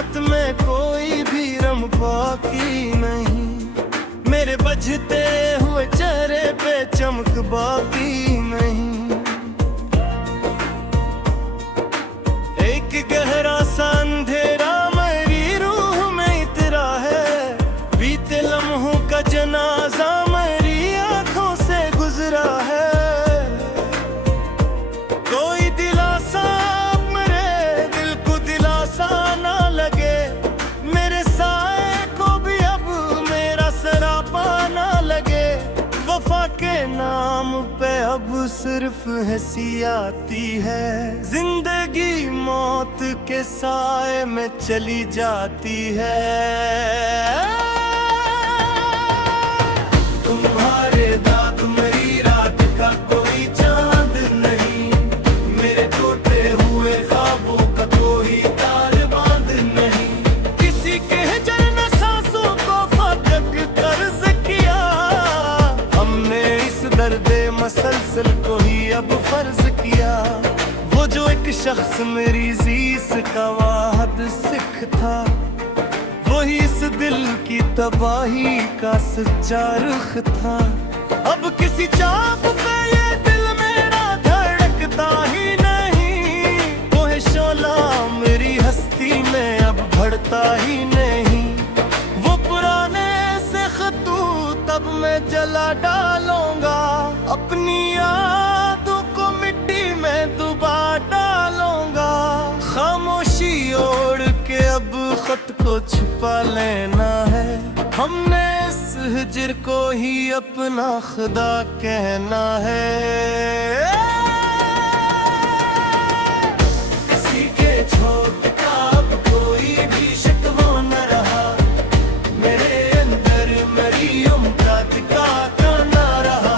रात में कोई भी रम बाकी नहीं, मेरे बजते हुए चेहरे पे चमक बाकी नहीं। एक गहरा सा अंधेरा मेरी रूह में इतरा है, बीते लम्हों का जनाजा मेरी आंखों से गुजरा है। कोई दिलासा मेरे दिल को दिलासा ना लगे, मेरे साए को भी अब मेरा सरापा ना लगे। वफा के नाम पे अब सिर्फ हंसी आती है, जिंदगी मौत के साए में चली जाती है। तुम्हारे दाग मेरी रात का कोई चांद नहीं, मेरे टूटे हुए ख्वाबों का कोई तार बांध नहीं। किसी के जन्म सांसों को फाटक कर्ज किया, हमने इस दर्दे मसलसल को ही अब फर्ज किया। वो जो एक शख्स मेरी जीस का वाहद सिख था, वही इस दिल की तबाही का सच्चा रुख था। अब किसी चाप पे ये दिल मेरा धड़कता ही नहीं, वो है शोला मेरी हस्ती में अब बढ़ता ही नहीं। वो पुराने से खतूत अब मैं जला डालूंगा, अपनी यादों को मिट्टी में डुबा डालूंगा। खामोशी ओढ़ के अब खत को छुपा लेना है, हमने इस हिज्र को ही अपना खुदा कहना है। किसी के छोट का अब कोई भी शिकवा न रहा, मेरे अंदर मेरी उम्मीद का ना रहा।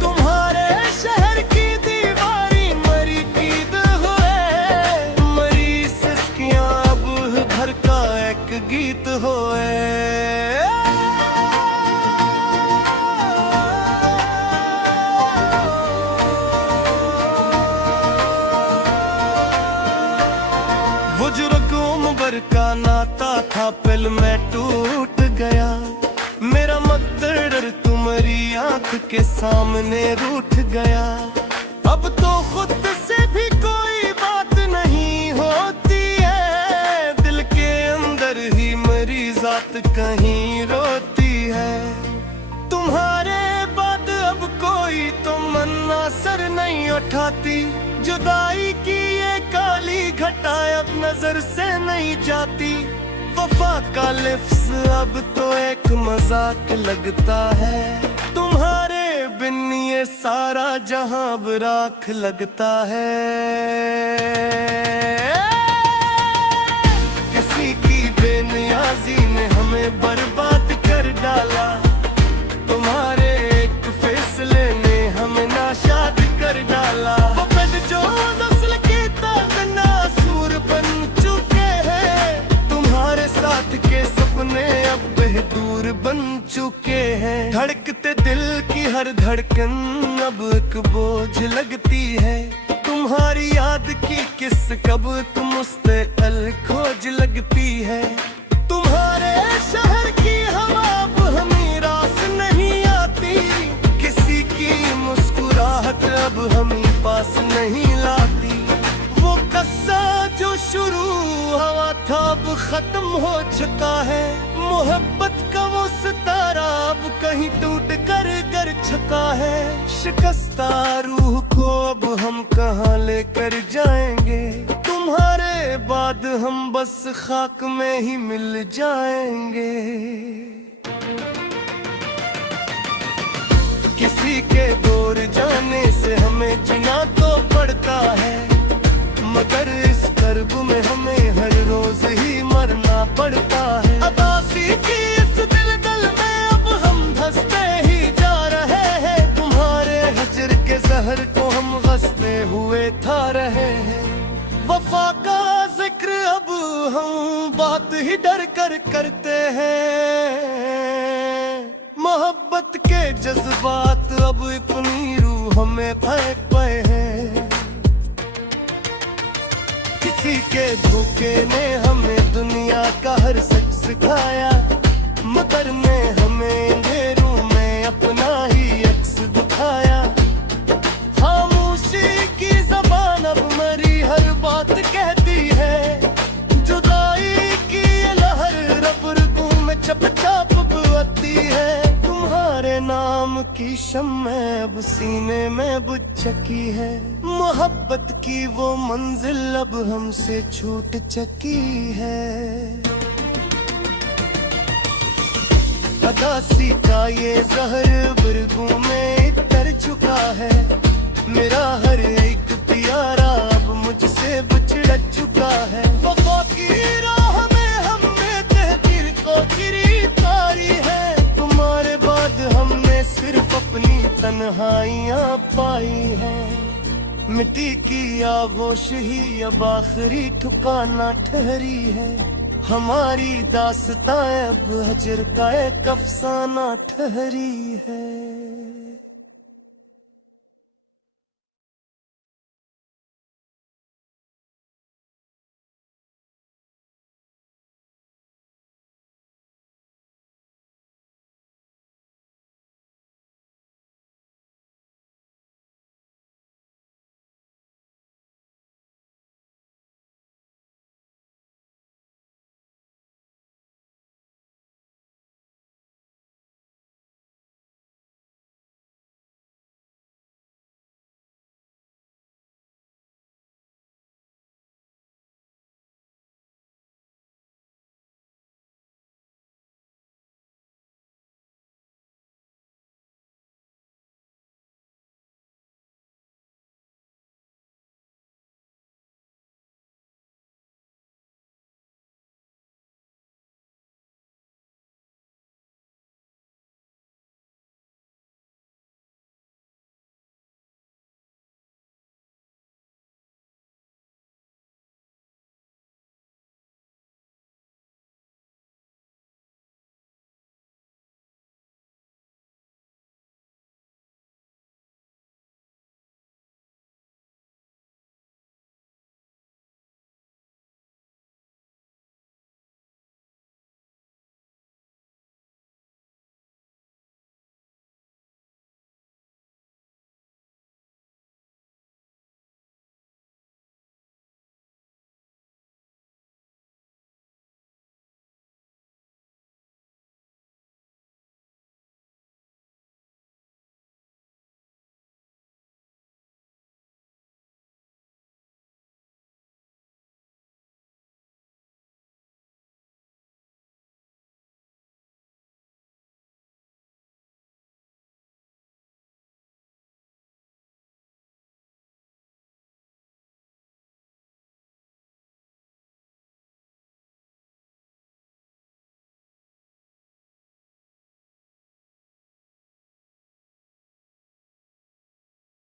तुम्हारे शहर की दीवारी मरी कीद हुए, मरी सिसकियां अब भर का एक गीत होए। वो जो रकूम भर का नाता था पल में टूट गया, मेरा मकदर तुम्हारी आंख के सामने रूठ गया। अब तो खुद से भी कोई बात नहीं होती है, दिल के अंदर ही मेरी जात कहीं रोती है। तुम्हारे बाद अब कोई तो मन्ना सर नहीं उठाती, जुदाई की ये काली घटा अब नजर से नहीं जाती। वफा का लिफ्स अब तो एक मजाक लगता है, तुम्हारे बिन ये सारा जहां बराख लगता है। किसी की बेनियाजी ने हमें बर्बाद कर डाला, तुम्हारे एक फैसले ने हमें नाशाद कर डाला। वो बेद जो नस्ल के ताज नासूर बन चुके हैं, तुम्हारे साथ के सपने अब बेदूर बन चुके हैं। धड़कते दिल की हर धड़कन अब एक बोझ लगती है, तुम्हारी याद की किस कब तुम मुस्तकिल खोज लगती है। तुम्हारे शहर की हवा अब हमें रास नहीं आती, किसी की मुस्कुराहट अब हमें पास नहीं लाती। वो कस्सा जो शुरू हुआ था अब खत्म हो चुका है, मोहब्बत का वो सितारा अब कहीं टूट कर गिर चुका है। शिकस्ता रूह को अब हम कहाँ लेकर जाएंगे, तुम्हारे बाद हम बस खाक में ही मिल जाएंगे। किसी के दूर जाने से हमें जीना तो पड़ता है, मगर इस कर्ब में हमें हर रोज ही मरना पड़ता है। अदासी की इस दिल में अब हम धंसते ही जा रहे हैं, तुम्हारे हिज्र के जहर को हम गसते हुए था रहे हैं। वफा का जिक्र अब हम बात ही डर कर करते हैं, मोहब्बत के जज्बात अब अपनी रूह में फेंक पाए हैं। किसी के धोखे ने हमें दुनिया की शम्मे अब सीने में बुझ चुकी है, मोहब्बत की वो मंजिल अब हमसे छूट चुकी है। अदासी का ये जहर बुर्गों में उतर चुका है, मेरा हर एक प्यारा अब मुझसे बिछड़ चुका है। वफा की राह में हमने तकदीर को गिरफ्तारी है, तुम्हारे बाद हमने सिर्फ अपनी तन्हाइयां पाई हैं। मिट्टी की आगोश ही अब आखिरी ठिकाना ठहरी है, हमारी दास्तां अब हजर का एक अफसाना ठहरी है।